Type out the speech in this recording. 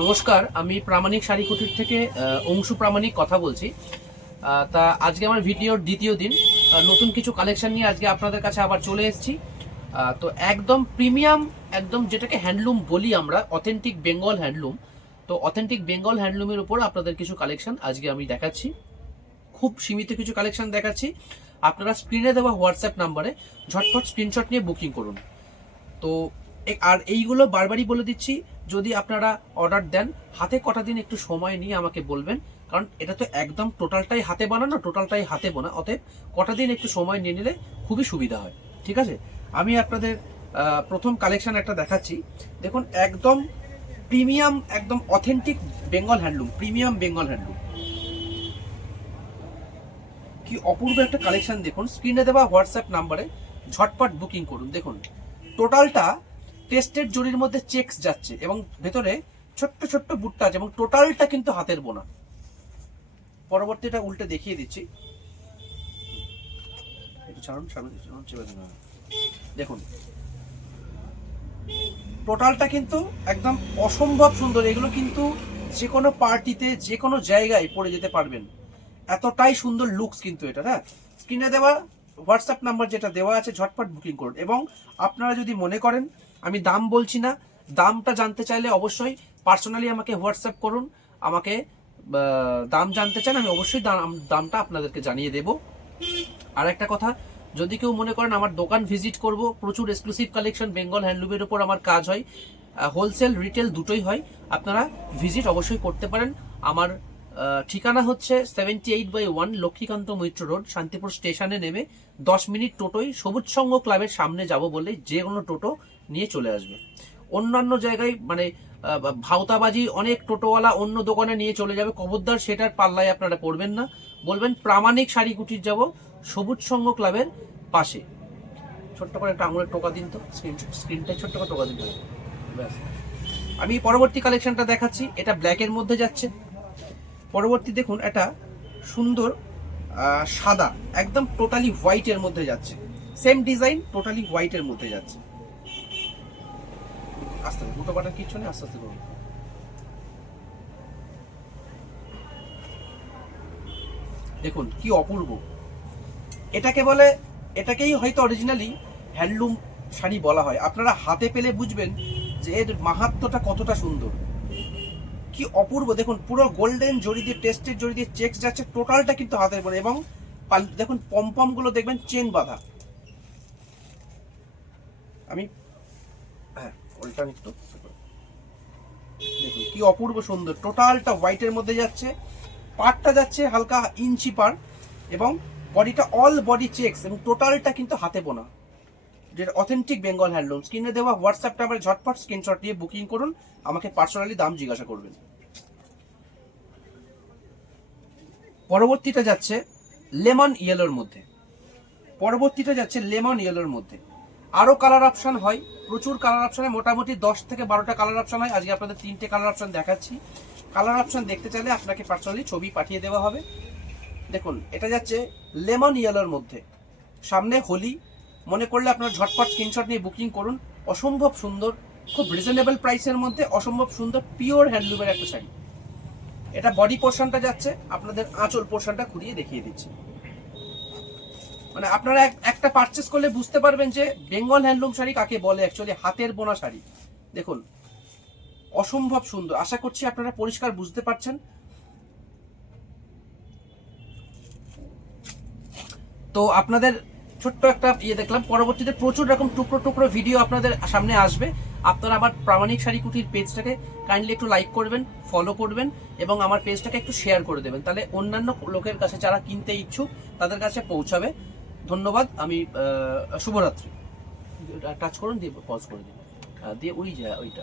নমস্কার, আমি প্রামাণিক শাড়ি কুটির থেকে অংশু প্রামাণিক কথা বলছি। তা আজকে আমার ভিডিওর দ্বিতীয় দিন, নতুন কিছু কালেকশন নিয়ে আজকে আপনাদের কাছে আবার চলে এসেছি। তো একদম প্রিমিয়াম, একদম যেটাকে হ্যান্ডলুম বলি আমরা, অথেন্টিক বেঙ্গল হ্যান্ডলুম। তো অথেন্টিক বেঙ্গল হ্যান্ডলুমের উপর আপনাদের কিছু কালেকশন আজকে আমি দেখাচ্ছি। খুব সীমিত কিছু কালেকশন দেখাচ্ছি। আপনারা স্ক্রিনে দেওয়া হোয়াটসঅ্যাপ নাম্বারে ঝটফট স্ক্রিনশট নিয়ে বুকিং করুন। তো আর এইগুলো বারবারই বলে দিচ্ছি, যদি আপনারা অর্ডার দেন হাতে কটা দিন একটু সময় নিয়ে আমাকে বলবেন, কারণ এটা তো একদম টোটালটাই হাতে বানানো, টোটালটাই হাতে বোনা, অতএব কটা দিন একটু সময় নিয়ে নিলে খুবই সুবিধা হয়। ঠিক আছে, আমি আপনাদের প্রথম কালেকশন একটা দেখাচ্ছি। দেখুন, একদম প্রিমিয়াম, একদম authentic Bengal handloom, premium Bengal handloom. কি অপূর্ব একটা কালেকশন! দেখুন, স্ক্রিনে দেওয়া হোয়াটসঅ্যাপ নাম্বারে ঝটপট বুকিং করুন। দেখুন, টোটালটা টেস্টেড জরির মধ্যে চেকস যাচ্ছে এবং ভেতরে ছোট্ট ছোট্ট বুটটা আছে এবং টোটালটা কিন্তু হাতের বোনা। পরবর্তীটা উল্টে দেখিয়ে দিচ্ছি। দেখুন, টোটালটা কিন্তু একদম অসম্ভব সুন্দর। এগুলো কিন্তু যে কোনো পার্টিতে, যে কোনো জায়গায় পরে যেতে পারবেন, এতটাই সুন্দর লুকস কিন্তু এটা। হ্যাঁ, স্ক্রিনে দেওয়া হোয়াটসঅ্যাপ নাম্বার যেটা দেওয়া আছে, ঝটপট বুকিং করুন। এবং আপনারা যদি মনে করেন আমি দাম বলছি না, দামটা জানতে চাইলে অবশ্যই পার্সোনালি আমাকে হোয়াটসঅ্যাপ করুন। আমাকে দাম জানতে চান, আমি অবশ্যই দামটা আপনাদেরকে জানিয়ে দেব। আর একটা কথা, যদি কেউ মনে করেন আমার দোকান ভিজিট করব, প্রচুর এক্সক্লুসিভ কালেকশন বেঙ্গল হ্যান্ডলুমের উপর আমার কাজ হয়, হোলসেল রিটেল দুটোই হয়, আপনারা ভিজিট অবশ্যই করতে পারেন। আমার ঠিকানা হচ্ছে 78/1 লক্ষ্মীকান্ত মৈত্র রোড, শান্তিপুর স্টেশনে নেমে 10 মিনিট টোটোই সবুজ সংঘ ক্লাবের সামনে যাব বললে যে কোনো টোটো নিয়ে চলে আসবে। অন্যান্য জায়গায় মানে ভাওতাবাজি অনেক টোটোওয়ালা অন্য দোকানে নিয়ে চলে যাবে, খবরদার সেটার পাল্লায় আপনারা পড়বেন না। বলবেন প্রামাণিক শাড়ি কুটির যাব, সবুজ সংঘ ক্লাবের পাশে। ছোট্ট করে একটা আঙুলের টোকা দিন তো, স্ক্রিনটা ছোট্ট করে টোকা দিন। ব্যাস, আমি পরবর্তী কালেকশনটা দেখাচ্ছি। এটা ব্ল্যাকের মধ্যে যাচ্ছে। পরবর্তী দেখুন, এটা সুন্দর সাদা, একদম টোটালি হোয়াইটের মধ্যে যাচ্ছে। সেম ডিজাইন, টোটালি হোয়াইটের মধ্যে যাচ্ছে। আস্তে আস্তে, দুটো বাটার কিচ্ছু নেই, আস্তে আস্তে করুন। দেখুন কি অপূর্ব! এটাকে বলে, এটাকেই হয়তো অরিজিনালি হ্যান্ডলুম শাড়ি বলা হয়। আপনারা হাতে পেলে বুঝবেন যে এর মাহাত্ম্যটা কতটা সুন্দর। কি অপূর্ব! দেখুন, পুরো গোল্ডেন জড়ি দিয়ে, টেস্টেড জড়ি দিয়ে চেকস যাচ্ছে, টোটালটা কিন্তু হাতের বোনা। এবং দেখুন পমপম গুলো দেখবেন চেন বাঁধা। আমি হ্যাঁ ওইটা একটু দেখুন, কি অপূর্ব সুন্দর! টোটালটা হোয়াইটের মধ্যে যাচ্ছে, পার্টটা যাচ্ছে হালকা ইঞ্চি পার, এবং বডিটা অল বডি চেকস, এবং টোটালটা কিন্তু হাতে বোনা, যেটা অথেন্টিক বেঙ্গল হ্যান্ডলুম। স্ক্রিনে দেওয়া হোয়াটসঅ্যাপ নাম্বারে ঝটপট স্ক্রিনশট নিয়ে বুকিং করুন, আমাকে পার্সোনালি দাম জিজ্ঞাসা করবেন। পরবর্তীটা যাচ্ছে লেমন ইয়েলোর মধ্যে। পরবর্তীটা যাচ্ছে লেমন ইয়েলোর মধ্যে। আরো কালার অপশন হয়, প্রচুর কালার অপশন হয়, মোটামুটি 10 থেকে 12টা কালার অপশন হয়। আজকে আপনাদের 3টে কালার অপশন দেখাচ্ছি। কালার অপশন দেখতে চাইলে আপনাকে পার্সোনালি ছবি পাঠিয়ে দেওয়া হবে। দেখুন, এটা যাচ্ছে লেমন ইয়েলোর মধ্যে। সামনে হোলি, মনে করলে আপনার ঝটপট স্ক্রিনশট নিয়ে বুকিং করুন। অসম্ভব সুন্দর, খুব রিজনেবল প্রাইসের মধ্যে অসম্ভব সুন্দর পিওর হ্যান্ডলুমের একটা শাড়ি। এটা বডি পোর্শনটা যাচ্ছে, আপনাদের আঁচল পোর্শনটা ঘুরিয়ে দেখিয়ে দিচ্ছি। মানে আপনারা একটা পারচেস করলে বুঝতে পারবেন যে বেঙ্গল হ্যান্ডলুম শাড়ি কাকে বলে, অ্যাকচুয়ালি হাতের বোনা শাড়ি। দেখুন, অসম্ভব সুন্দর। আশা করছি আপনারা পরিষ্কার বুঝতে পারছেন। তো আপনাদের ছোট্ট একটা দেখলাম। পরবর্তীতে প্রচুর রকম টুকরো টুকরো ভিডিও আপনাদের সামনে আসবে। আপনারা আমার প্রামাণিক শাড়ি কুটির পেজটাকে কাইন্ডলি একটু লাইক করবেন, ফলো করবেন, এবং আমার পেজটাকে একটু শেয়ার করে দেবেন, তাহলে অন্যান্য লোকের কাছে যারা কিনতে ইচ্ছুক তাদের কাছে পৌঁছাবে। ধন্যবাদ। আমি শুভরাত্রি। টাচ করুন, দিয়ে পজ করে দিন, দিয়ে ওইটা